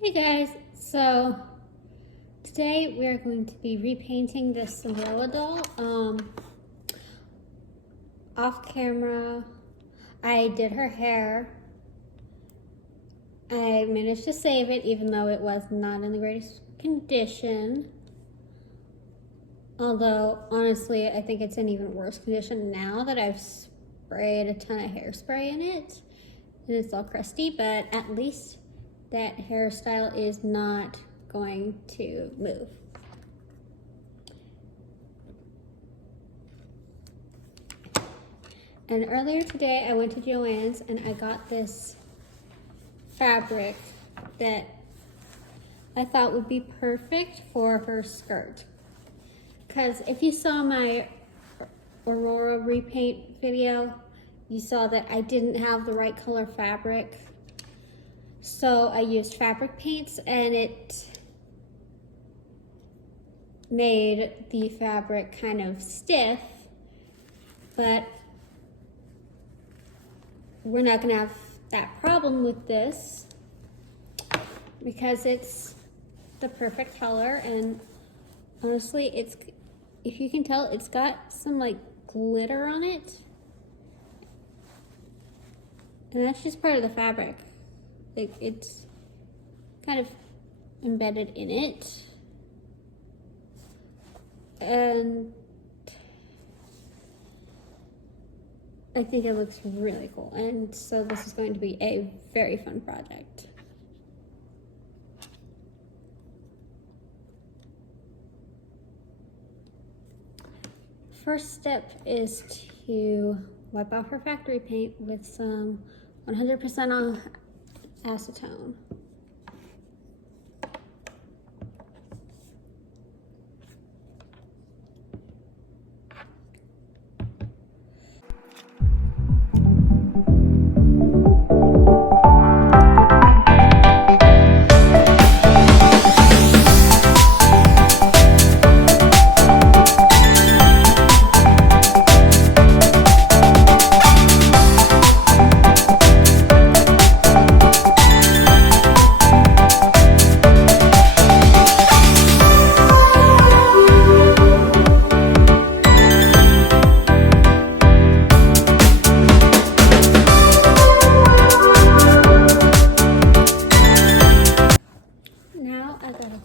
Hey guys, so today we are going to be repainting this Cinderella doll. Off camera, I did her hair. I managed to save it even though it was not in the greatest condition. Although, honestly, I think it's in even worse condition now that I've sprayed a ton of hairspray in it. And it's all crusty, but at least that hairstyle is not going to move. And earlier today I went to Joann's and I got this fabric that I thought would be perfect for her skirt. Because if you saw my Aurora repaint video, you saw that I didn't have the right color fabric. So I used fabric paints and it made the fabric kind of stiff, but we're not gonna have that problem with this because it's the perfect color. And honestly, it's, if you can tell, it's got some like glitter on it, and that's just part of the fabric. It's kind of embedded in it, and I think it looks really cool. And so this is going to be a very fun project. First step is to wipe off her factory paint with some 100% on acetone.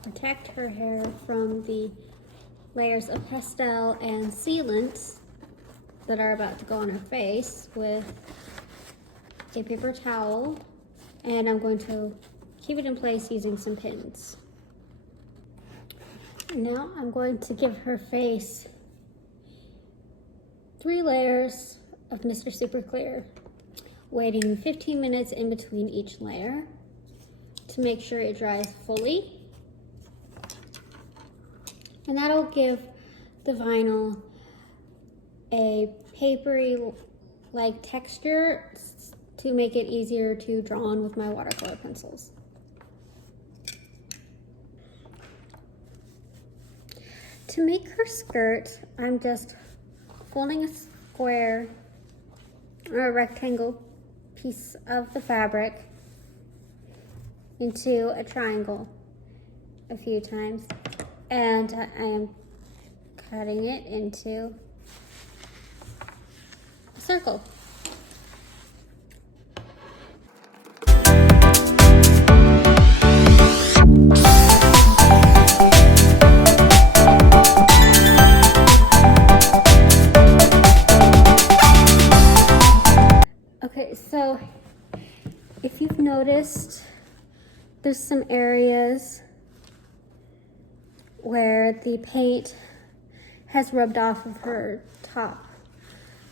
Protect her hair from the layers of pastel and sealants that are about to go on her face with a paper towel, and I'm going to keep it in place using some pins. Now I'm going to give her face 3 layers of Mr. Super Clear, waiting 15 minutes in between each layer to make sure it dries fully. And that'll give the vinyl a papery-like texture to make it easier to draw on with my watercolor pencils. To make her skirt, I'm just folding a square or a rectangle piece of the fabric into a triangle a few times. And I'm cutting it into a circle. Okay, so if you've noticed, there's some areas where the paint has rubbed off of her top.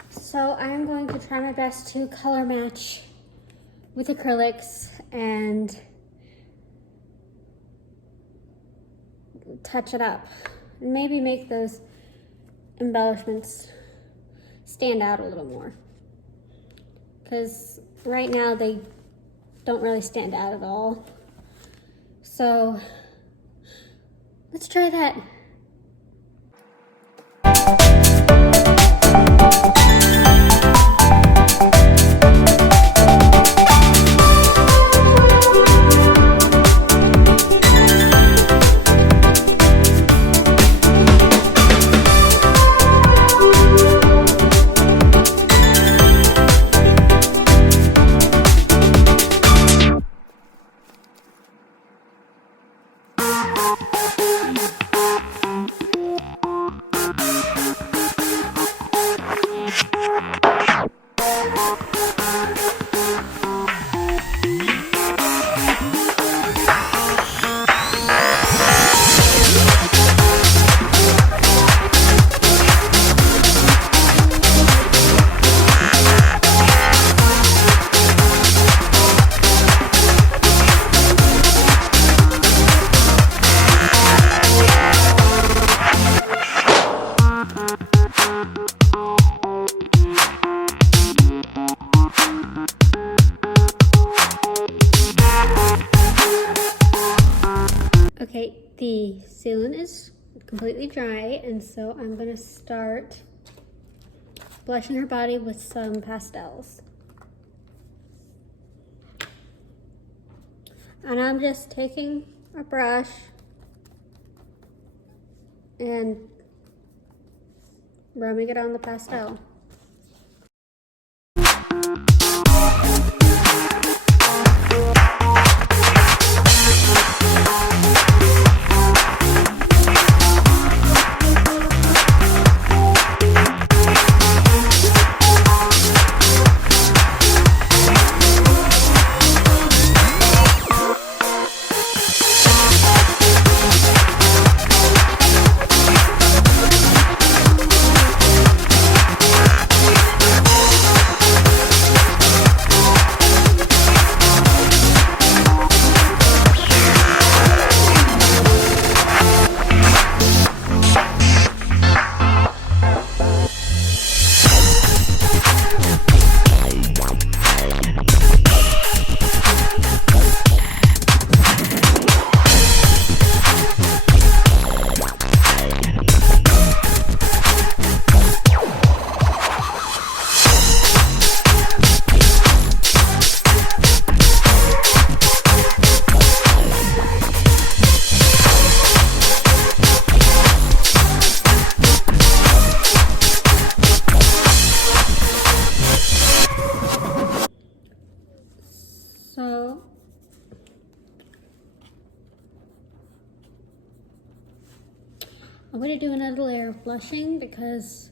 So I'm going to try my best to color match with acrylics and touch it up. Maybe make those embellishments stand out a little more. Because right now they don't really stand out at all. So let's try that. Okay, the sealant is completely dry, and so I'm gonna start blushing her body with some pastels. And I'm just taking a brush and rubbing it on the pastel. So I'm going to do another layer of blushing because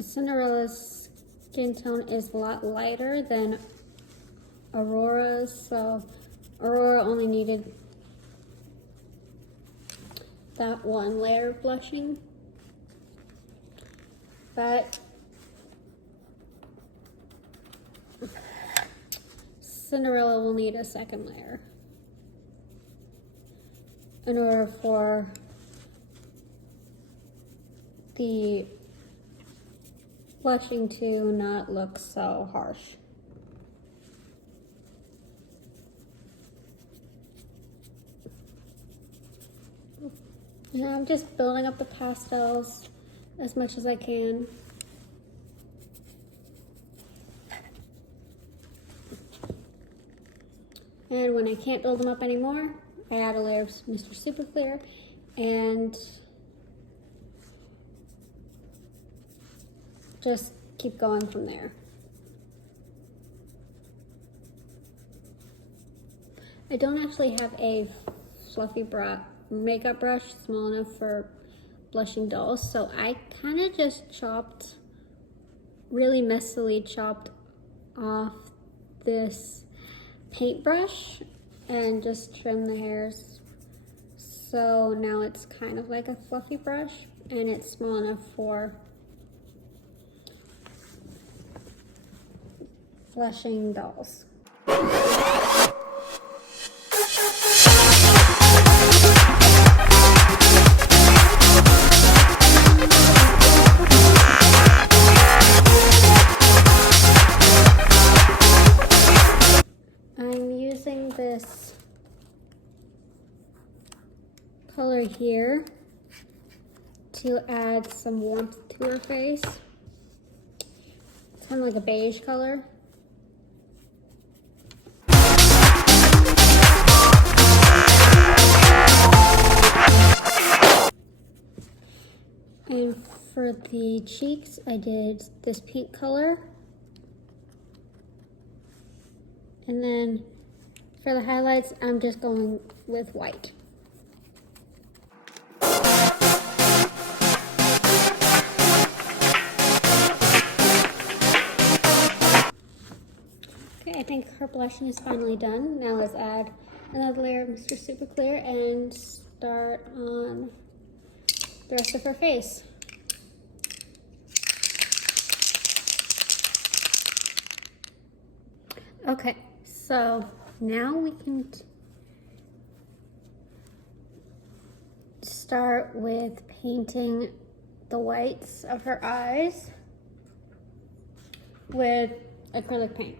Cinderella's skin tone is a lot lighter than Aurora's, so Aurora only needed that one layer of blushing. But Cinderella will need a second layer in order for the blushing to not look so harsh. And I'm just building up the pastels as much as I can. And when I can't build them up anymore, I add a layer of Mr. Super Clear and just keep going from there. I don't actually have a fluffy makeup brush small enough for blushing dolls, so I kind of just really messily chopped off this paintbrush and just trim the hairs. So now it's kind of like a fluffy brush and it's small enough for blushing dolls. I'm using this color here to add some warmth to her face. It's kind of like a beige color. And for the cheeks, I did this pink color. And then for the highlights, I'm just going with white. Okay, I think her blushing is finally done. Now let's add another layer of Mr. Super Clear and start on the rest of her face. Okay, so now we can start with painting the whites of her eyes with acrylic paint.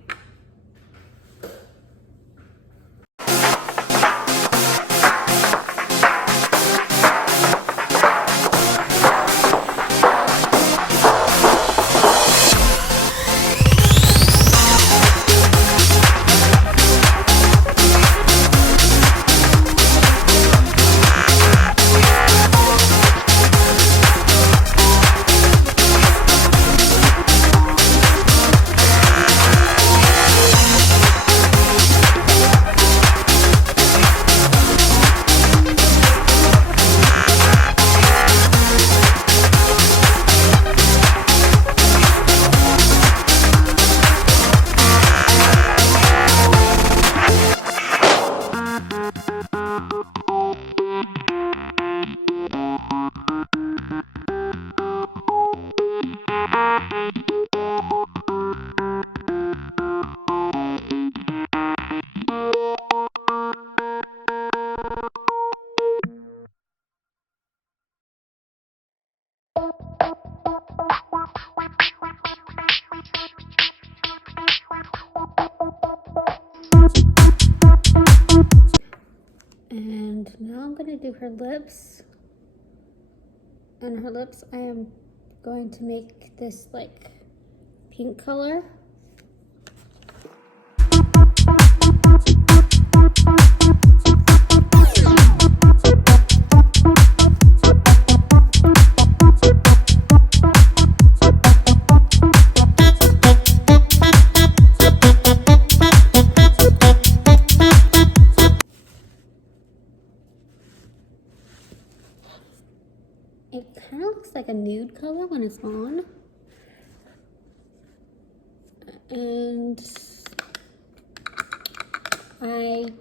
do her lips. On her lips, I am going to make this like pink color. It kind of looks like a nude color when it's on. And I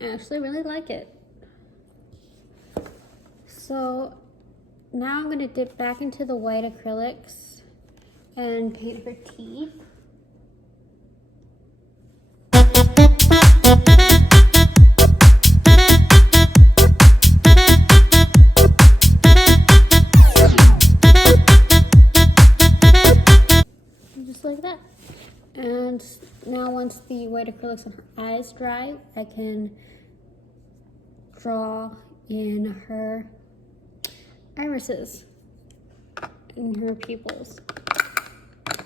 actually really like it. So now I'm going to dip back into the white acrylics and paint her teeth. Just like that. And now once the white acrylics on her eyes dry, I can draw in her irises and her pupils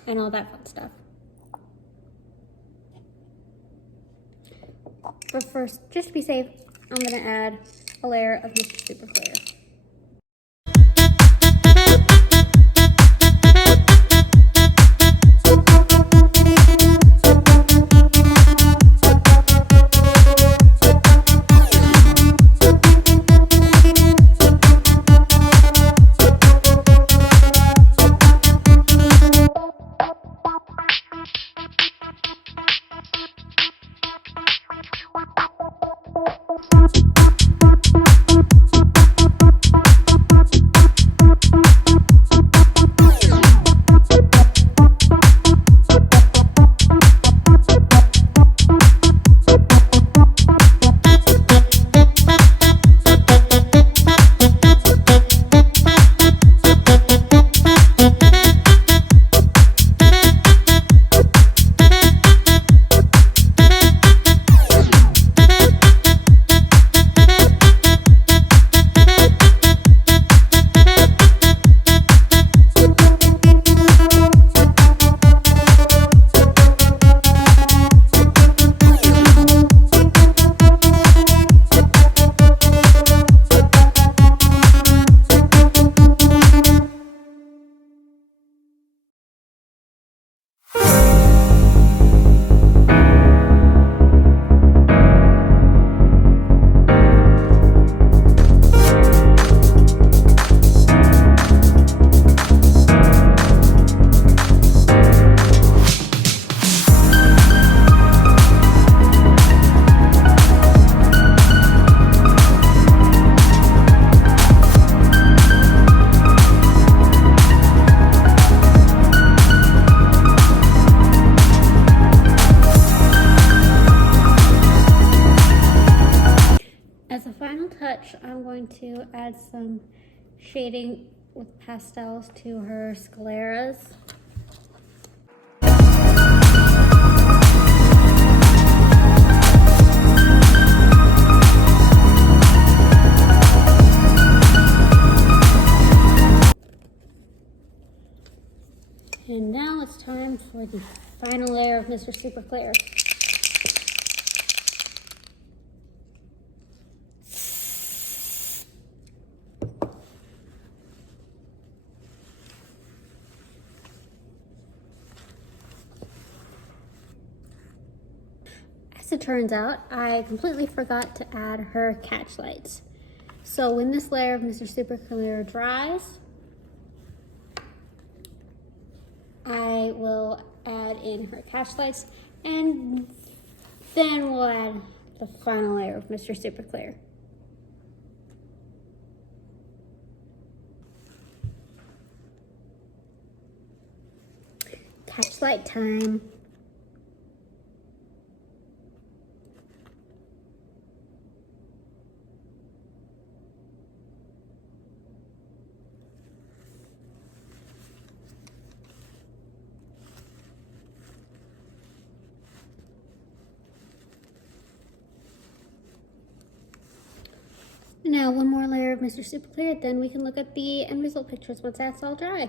and all that fun stuff. But first, just to be safe, I'm gonna add a layer of Mr. Super Clear. Touch, I'm going to add some shading with pastels to her scleras. And now it's time for the final layer of Mr. Super Clear. As it turns out, I completely forgot to add her catch lights. So when this layer of Mr. Super Clear dries, I will add in her catch lights, and then we'll add the final layer of Mr. Super Clear. Catch light time. And now one more layer of Mr. Super Clear, then we can look at the end result pictures once that's all dry.